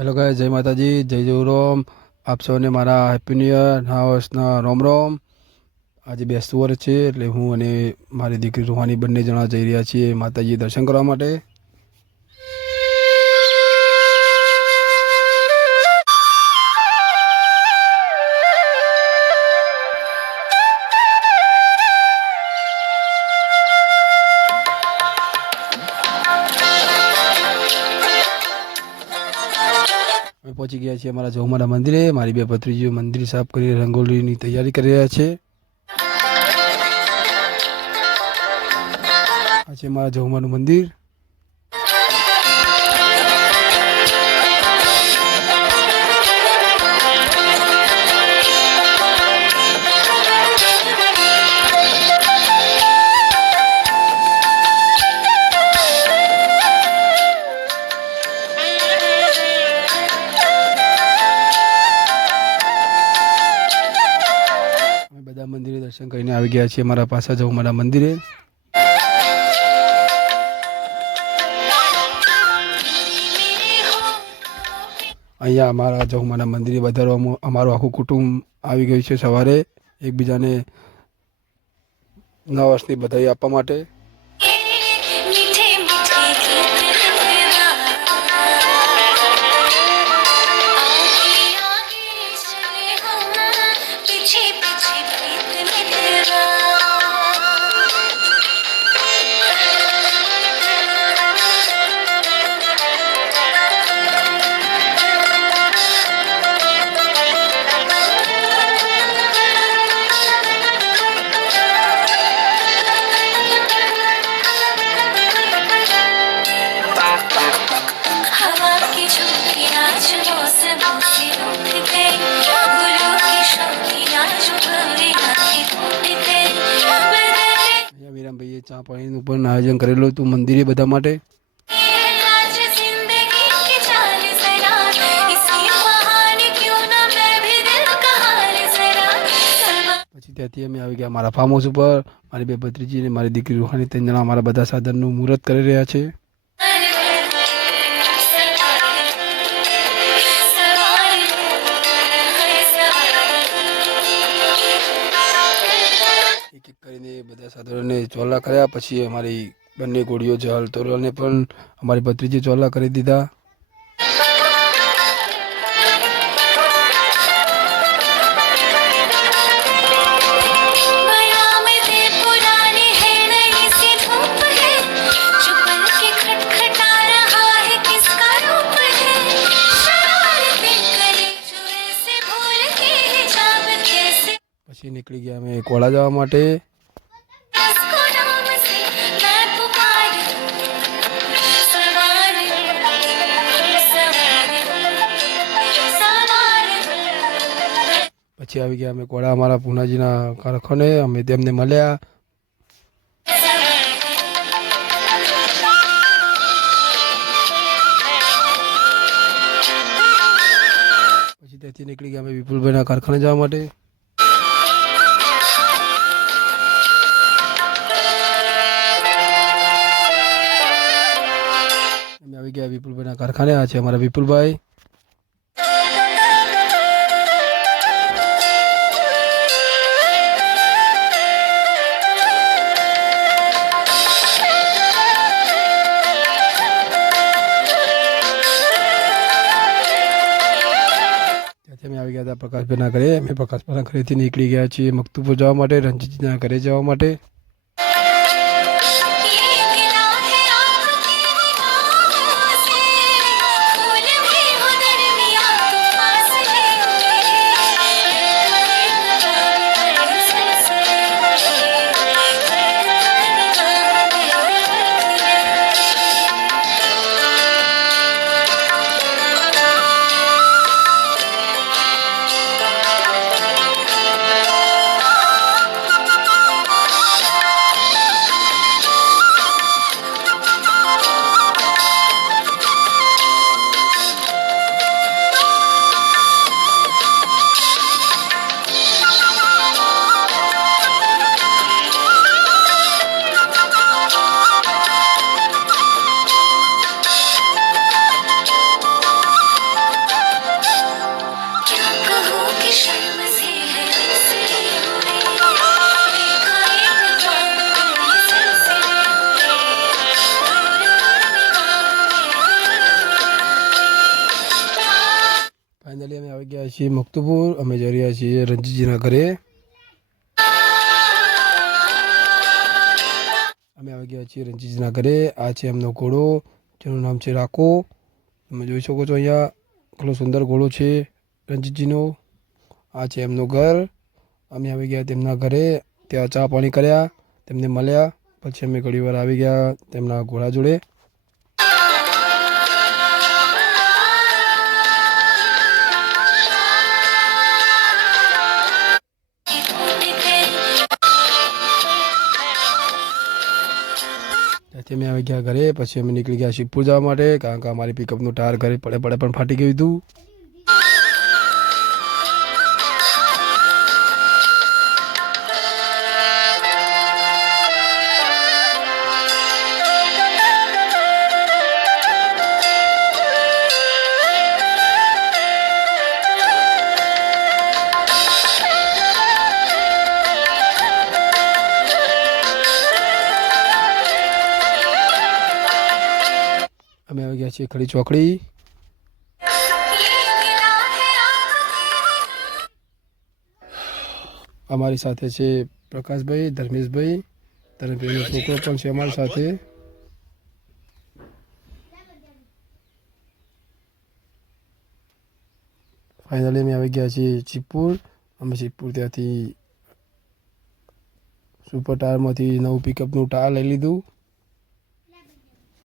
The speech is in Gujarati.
હેલો ગાય, જય માતાજી, જય જયરામ. આપ સૌને મારા હેપી ન્યૂ યર, નવા વર્ષના રોમ રોમ. આજે બેસતું વર્ષ છે એટલે હું અને મારી દીકરી રૂહાની બંને જણા જઈ રહ્યા છીએ માતાજી દર્શન કરવા માટે. અમે પહોંચી ગયા છીએ અમારા જવમાના મંદિરે. મારી બે ભત્રીજીઓ મંદિર સાફ કરી રંગોળીની તૈયારી કરી રહ્યા છે. આ છે મારા જવમાનું મંદિર. બધા મંદિરે દર્શન કરીને આવી ગયા છીએ મારા પાછા જવમાના મંદિરે. અહીંયા અમારા જવમાના મંદિરે વધારવામાં અમારું આખું કુટુંબ આવી ગયું છે સવારે એકબીજાને નવા વર્ષની બધાઈ આપવા માટે. વિરામભાઈએ ચા પાણીનું પણ આયોજન કરેલું હતું મંદિરે બધા માટે. પછી ત્યાંથી અમે આવી ગયા મારા ફાર્મ હાઉસ ઉપર. મારી બે ભત્રીજી અને મારી દીકરી રૂહાની 3 જણા અમારા બધા સાધનનું મુહૂર્ત કરી રહ્યા છે. એક એક કરીને બધા સાધનોને ચોલા કર્યા. પછી અમારી બંને ઘોડીઓ જલ તોરલને પણ અમારી ભત્રીજી ચોલા કરી દીધા. પછી નીકળી ગયા અમે કોળા જવા માટે. પછી આવી ગયા અમે કોળા અમારા પૂનાજીના કારખાને. અમે તેમને મળ્યા. પછી ત્યાંથી નીકળી ગયા અમે વિપુલભાઈના કારખાને જવા માટે. અમે આવી ગયા વિપુલભાઈના કારખાને. આ છે અમારા વિપુલભાઈ. ત્યાંથી અમે આવી ગયા હતા પ્રકાશભાઈના ઘરે. અમે પ્રકાશભાઈના ઘરેથી નીકળી ગયા છીએ મકતુપુર જવા માટે, રણજીતજીના ઘરે જવા માટે. ફાઇનલી અમે આવી ગયા છીએ મક્તુપુર. અમે જઈ રહ્યા છીએ રણજીતજીના ઘરે. અમે આવી ગયા છીએ રણજીતજીના ઘરે. આ છે એમનો ઘોડો, જેનું નામ છે રાખો. તમે જોઈ શકો છો અહીંયા કેટલો સુંદર ઘોડો છે રણજીતજીનો. આ છે એમનું ઘર. અમે આવી ગયા તેમના ઘરે. ત્યાં ચા પાણી કર્યા, તેમને મળ્યા. પછી અમે ઘણી વાર આવી ગયા તેમના ઘોડા જોડે. ત્યાંથી અમે આવી ગયા ઘરે. પછી અમે નીકળી ગયા શિવપુર જવા માટે, કારણ કે અમારી પિકઅપનું ટાયર ઘરે પડે પણ ફાટી ગયું હતું. અમે આવી ગયા છીએ ખડી ચોકડી. અમારી સાથે છે પ્રકાશભાઈ, ધર્મેશભાઈ, ધર્મેશભાઈનો છોકરો પણ છે અમારી સાથે. ફાઇનલી અમે આવી ગયા છીએ ચીપુર. અમે ચીપુર ત્યાંથી સુપર ટાયરમાંથી નવું પિકઅપનું ટાયર લઈ લીધું.